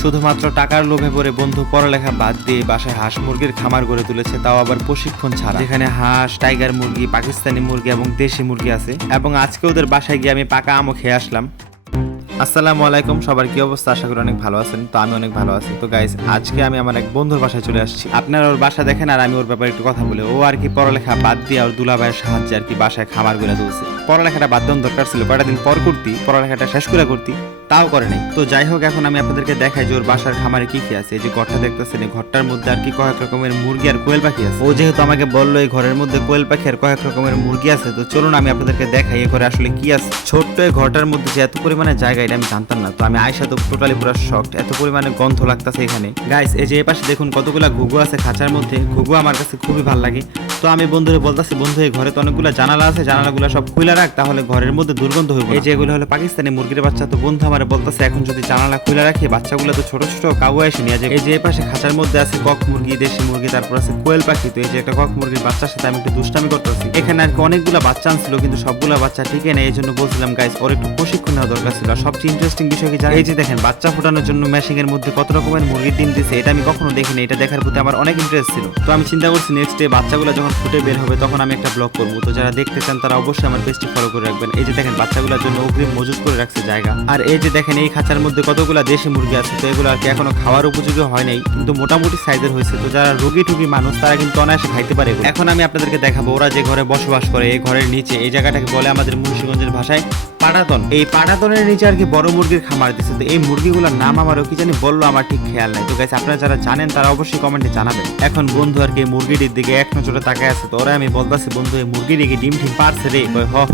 শুধুমাত্র টাকার লোভে পড়ে বন্ধু পড়ালেখা বাদ দিয়ে বাসায় হাঁস মুরগির খামার গড়ে তুলেছে, তাও আবার প্রশিক্ষণ ছাড়া। যেখানে হাঁস, টাইগার মুরগি, পাকিস্তানি মুরগি এবং দেশি মুরগি আছে। এবং আজকে ওদের বাসায় গিয়ে আমি পাকা আমও খেয়ে আসলাম। আসসালামু আলাইকুম, সবার কি অবস্থা? আশা করি অনেক ভালো আছেন। তো আমি অনেক ভালো আছি। তো গাইস, আজকে আমি আমার এক বন্ধুর বাসায় চলে আসছি। আপনারা ওর বাসা দেখেন আর আমি ওর ব্যাপারে একটু কথা বলি। ও আর কি পড়ালেখা বাদ দিয়ে ওর দুলাভাইয়ের সাহায্যে আর কি বাসায় খামার গড়ে তুলছে। পড়ালেখাটা বাদ দেওয়ার দরকার ছিল, কয়টা দিন পর করতি, পড়ালেখাটা শেষ করতি, তাও করে নাই। তো যাই হোক, এখন আমি আপনাদেরকে দেখাই যে ওর বাসার খামারে কি কি আছে। এই যে ঘরটা দেখতেছেন, এই ঘরটার মধ্যে আর কি কয়েক রকমের মুরগি আর কোয়েল পাখি আছে। ও যেহেতু আমাকে বললো এই ঘরের মধ্যে কোয়েল পাখি আর কয়েক রকমের মুরগি আছে, তো চলুন আমি আপনাদেরকে দেখাই এই ঘরে আসলে কি আছে। ছোট্ট এই ঘরটার মধ্যে যে এত পরিমাণে জায়গা, এটা আমি জানতাম না। তো আমি আয়সা তো টোটালি পুরো শকড, এত পরিমাণে গন্ধ লাগতেছে এখানে। গাইস, এই যে এই পাশে দেখুন কতগুলা ঘুঘু আছে খাঁচার মধ্যে। ঘুঘু আমার কাছে খুবই ভালো লাগে। তো আমি বন্ধুরে বলতেছি, বন্ধু এই ঘরে তো অনেকগুলো জানালা আছে, জানালাগুলো সব খুলে রাখ, তাহলে ঘরের মধ্যে দুর্গন্ধ হইব। এই যে এগুলো হলো পাকিস্তানি মুরগির বাচ্চা। তো বন্ধু আমার বলতেছে, এখন যদি জানালা খুলে রাখি বাচ্চাগুলো তো ছোট ছোট কাউ এসে নিয়ে যায়। এই যে এই পাশে খাঁচার মধ্যে আছে কক মুরগি, দেশি মুরগি, তারপর আছে কোয়েল পাখি। তো এই যে একটা কক মুরগির বাচ্চার সাথে আমি একটু দুষ্টামি করতেছি। এখানে আর কি অনেকগুলো বাচ্চা আনছিল, কিন্তু সবগুলো বাচ্চা ঠিকই নেই। এই জন্য বলছিলাম গাইস, ওর একটু প্রশিক্ষণ নেওয়া দরকার ছিল। আর সবচেয়ে ইন্টারেস্টিং বিষয় কি জানেন? এই যে দেখেন বাচ্চা ফোটানোর জন্য মেশিং এর মধ্যে কত রকমের মুরগির ডিম দিছে, এটা আমি কখনো দেখিনি। এটা দেখার প্রতি আমার অনেক ইন্টারেস্ট ছিল। তো আমি চিন্তা করছি নেক্সট ডে বাচ্চাগুলো যখন ফুটে বের হবে তখন আমি একটা ব্লগ করবো। তো যারা দেখতে চান তারা অবশ্যই আমার পেজটি ফলো করে রাখবেন। এই যে দেখেন বাচ্চাগুলোর জন্য অগ্রিম মজুত করে রাখছে জায়গা। আর এই যে দেখেন এই খাঁচার মধ্যে কতগুলা দেশি মুরগি আছে। তো এগুলো আর কি এখনো খাওয়ার উপযোগী হয় নাই, কিন্তু মোটামুটি সাইজের হয়েছে। তো যারা রোগী টুগী মানুষ তারা কিন্তু অনায়াসে খাইতে পারে। এখন আমি আপনাদেরকে দেখাবো ওরা যে ঘরে বসবাস করে, এই ঘরের নিচে এই জায়গাটাকে বলে আমাদের মুন্সিগঞ্জের ভাষায় পাটাতন। এই পাটাতনের নিচে আর কি বড় মুরগির খামার দিচ্ছে। তো এই মুরগিগুলোর নাম আমারও কি জানি বললো, আমার ঠিক খেয়াল নাই। তো গাইস, আপনারা যারা জানেন তারা অবশ্যই কমেন্টে জানাবেন। এখন বন্ধু আর কি মুরগিটির দিকে এক নজরে তাকায় আছে। তো ওরা আমি বলতেছি, বন্ধু এই মুরগির কি ডিম ঠিম পারছে রে?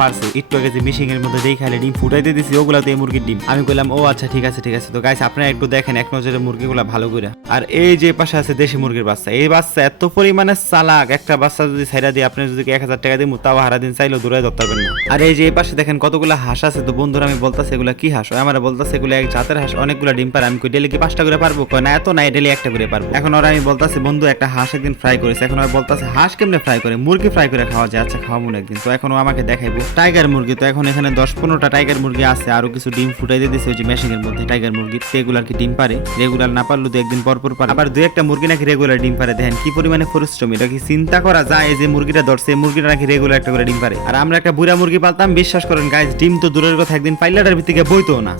পারছে, একটু আগে যে মিশিং এর মধ্যে যেই খাইলে ডিম ফুটাইতে দিছি ওগুলা তো এই মুরগির ডিম। আমি কইলাম ও আচ্ছা ঠিক আছে ঠিক আছে। তো গাইস, আপনারা একটু দেখেন এক নজরে মুরগিগুলা ভালো করে। আর এই যে পাশে আছে দেশি মুরগির বাচ্চা। এই বাচ্চা এত পরিমাণে চালাক, একটা বাচ্চা যদি ছাইরা দিয়ে আপনি যদি 1000 টাকা দিমু তাও হারা দিন চাইলেও দূরে ধরতে পারবেন না। আর এই যে এই পাশে দেখেন কতগুলা হাঁস আছে। তো বন্ধুরা আমি বলতাছি এগুলা কি হাঁস? ওই আমার বলতাছে এগুলা এক জাতের হাঁস, অনেকগুলা ডিম পারে। আমি কই ডেলি কি 5টা করে পারবো? কয় না এত নাই, ডেলি একটা করে পারবো। এখন ওরা আমি বলতাছি, বন্ধু একটা হাঁস একদিন ফ্রাই করেছে। এখন ওরা বলতাছে হাঁস কেমনে ফ্রাই করে? মুরগি ফ্রাই করে খাওয়া যায়। আচ্ছা খাওয়াবো না একদিন। তো এখন ও আমাকে দেখাইবো টাইগার মুরগি। তো এখন এখানে 10-15টা টাইগার মুরগি আছে, আরো কিছু ডিম ফুটাই দিয়ে দিছে ওই যে মেশিং এর মধ্যে টাইগার মুরগি। সেগুলো আর কি ডিম পারে, রেগুলার না পারলেও তো একদিন পর পর পারে। আবার 2-1টা মুরগি নাকি রেগুলার ডিম পারে। দেখেন কি পরিমাণে পরিশ্রম। এটা কি চিন্তা করা যায়? যে মুরগিটা ধরছে এই মুরগিটা নাকি রেগুলার একটা করে ডিম পারে। আর আমরা একটা বুড়া মুরগি পালতাম, বিশ্বাস করেন গাইস, ডিম তো দূরের কথা একদিন পাইলাটার ভিতরে বইতো না।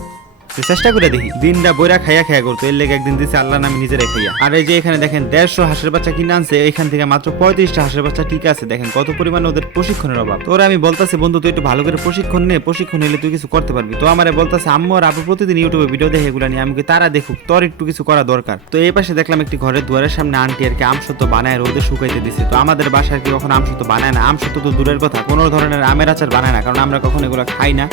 চেষ্টা করে দেখি, দিনটা বইরা খাইয়া করতো। এর লেগে একদিন দিছে আল্লাহ নামে নিজেরাই খাইয়া। আর এই যে এখানে দেখেন 150 হাঁসের বাচ্চা কিনে আনছে, এখান থেকে মাত্র 35টা হাঁসের বাচ্চা ঠিক আছে। দেখেন কত পরিমাণে ওদের প্রশিক্ষণের অভাব। তোরা আমি বলতাছি, বন্ধু তুই একটু ভালো করে প্রশিক্ষণ নে, প্রশিক্ষণ নিলে তুই কিছু করতে পারবি। তো আমারে বলতাছে আম্মু আর আব্বু প্রতিদিন ইউটিউবে ভিডিও দেখে এগুলা নিয়ে। আমি তারা দেখুক, তোর একটু কিছু করা দরকার। তো এই পাশে দেখলাম একটি ঘরের দুয়ারের সামনে আন্টি আর কি আমসত্ব বানায় রোদে শুকাইতে দিছে। তো আমাদের বাসায় কি কখনো আমসত্ব বানায় না। আমসত্ব তো দূরের কথা, কোনো ধরনের আমের আচার বানায় না, কারণ আমরা কখনো এগুলো খাই না।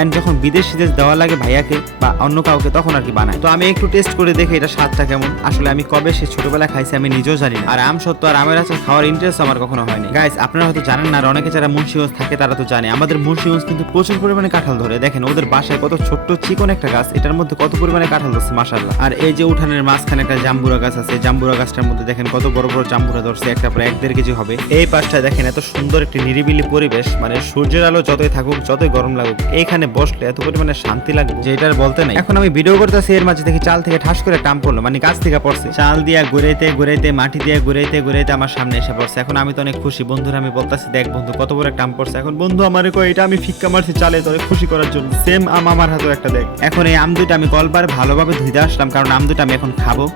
এন্ড যখন বিদেশ দেওয়া লাগে ভাইয়াকে বা অন্য কাউকে তখন আর কি বানায়। তো আমি একটু টেস্ট করে দেখি এটা স্বাদটা কেমন। আসলে আমি কবে সে ছোটবেলা খাইছি আমি নিজেও জানি না। আর আম সত্য আর আমের আচার খাওয়ার ইন্টারেস্ট আমার কখনো হয়নি। গাইস, আপনারা হয়তো জানেন না, আর অনেকে যারা মুন্সিগঞ্জ থাকে তারা তো জানে আমাদের মুন্সিগঞ্জ কিন্তু প্রচুর পরিমাণে কাঁঠাল ধরে। দেখেন ওদের বাসায় কত ছোট্ট চিকন একটা গাছ, এটার মধ্যে কত পরিমাণে কাঁঠাল ধরছে মাশাআল্লাহ। আর এই যে উঠানের মাঝখানে একটা জাম্বুরা গাছ আছে, জাম্বুরা গাছটার মধ্যে দেখেন কত বড় বড় জাম্বুরা ধরছে, একটা প্রায় 1-1.5 কেজি হবে। এই পাশটায় দেখেন এত সুন্দর একটি নিরিবিলি পরিবেশ, মানে সূর্যের আলো যতই থাকুক যতই গরম লাগুক এইখানে বসলে এত পরিমাণে শান্তি লাগবে যে এটার বলতে নাই। এখন আমি ভিডিও করতেছি, এর মাঝে দেখি চাল থেকে ঠাস করে টাম পড়লো, মানে গাছ থেকে পড়ছে। চাল দিয়া ঘুরাইতে ঘুরাইতে মাটি দিয়ে ঘুরাইতে ঘুরাইতে আমার সামনে এসে পড়ছে। এখন আমি তো অনেক খুশি। বন্ধুরা আমি বলতেছি, দেখ বন্ধু কত বড় টাম পড়ছে। এখন বন্ধু আমারে কয় এটা আমি ফিক্কা মারছি চালে তোরে খুশি করার জন্য। সেম আম আমার হাতেও একটা দেখ। এখন এই আম দুইটা আমি কলবার ভালোভাবে ধুইতে আসলাম, কারণ আম দুইটা আমি এখন খাবো।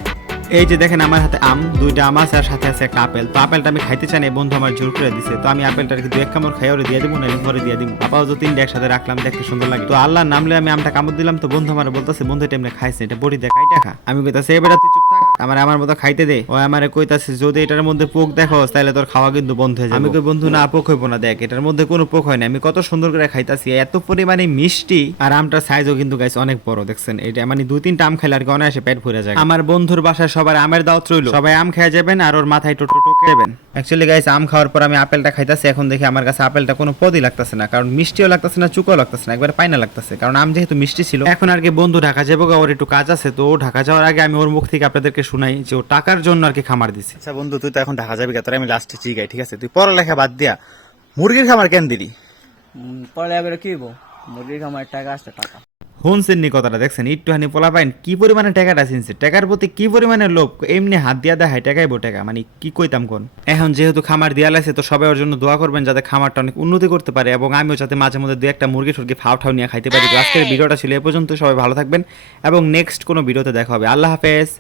এই যে দেখেন আমার হাতে আম, 2টা আম আছে আর সাথে আছে একটা আপেল। তো আপেলটা আমি খাইতে চাই না, বন্ধু আমার জোর করে দিছে। তো আমি আপেলটাকে 2-1 কামড় খাই ওরে দিয়ে দিব, না পরে দিয়ে দিব। আপাতত 3টা একসাথে রাখলাম, দেখতে সুন্দর লাগে। তো আল্লাহর নামলে আমি আমটা কামড় দিলাম। তো বন্ধু আমার বলতেছে, বন্ধু এটা এমনি খাইছে, এটা বড়ি দেখ কাইটা খা। আমি কইতাছি এবারে তুই চুপ থাক, আমার মতো খাইতে দে। ও আমারে কইতাছে যদি এটার মধ্যে পোক দেখো তাহলে তোর খাওয়া কিন্তু বন্ধ হয়ে যাবে। আমি কই বন্ধু না, পোক হইব না, দেখ এটার মধ্যে কোনো পোক হয় না, আমি কত সুন্দর করে খাইতাছি, এত পরিমাণে মিষ্টি। আর আমটার সাইজও কিন্তু গাইস অনেক বড়, দেখছেন এটা মানে 2-3টা আম খাইলে আর কি অনায়াসে পেট ভরে যায়। আমার বন্ধুর বাসায় সবার আমের দাওয়াত রইলো, সবাই আম খেয়ে যাবেন আর ওর মাথায় টোটো দেবেন। অ্যাকচুয়ালি গাইস আম খাওয়ার পর আমি আপেলটা খাইতাছি। এখন দেখি আমার কাছে আপেলটা কোনো পদই লাগতেছে না, কারণ মিষ্টিও লাগতেছে না, চুকও লাগতেছে না, একবার পাইনা লাগতেছে, কারণ আম যেহেতু মিষ্টি ছিল। এখন আর কি বন্ধু ঢাকা যাবো, ওর একটু কাজ আছে। তো ঢাকা যাওয়ার আগে আমি ওর মুখ থেকে আপনাদেরকে শুনাই যে ও টাকার জন্য আর কি খামার দিছে। আচ্ছা বন্ধু, তুই তো এখন ঢাকা যাবি, তোর আমি লাস্টে জিগাই, ঠিক আছে? তুই পড়ালেখা বাদ দিয়া মুরগির খামার কেন দিলি? পড়ালেখা করে কি হইব? মুরগির খামার টাকা আসছে টাকা। শুনছেন নি কথাটা, দেখছেন একটুখানি পোলা পাইন কি পরিমাণে টাকাটা চিনছে, টাকার প্রতি কি পরিমাণে লোভ, এমনি হাত দিয়া দেখায় টাকাইবো টাকা, মানে কি কইতাম কোন। এখন যেহেতু খামার দিয়া লাগছে তো সবাই ওর জন্য দোয়া করবেন যাতে খামারটা অনেক উন্নতি করতে পারে এবং আমিও যাতে মাঝে মধ্যে দু একটা মুরগি টুরগি ফাও ঠাও নিয়ে খাইতে পারি। তো আজকের ভিডিওটা ছিল এ পর্যন্ত, সবাই ভালো থাকবেন এবং নেক্সট কোনো ভিডিওতে দেখা হবে। আল্লাহ হাফেজ।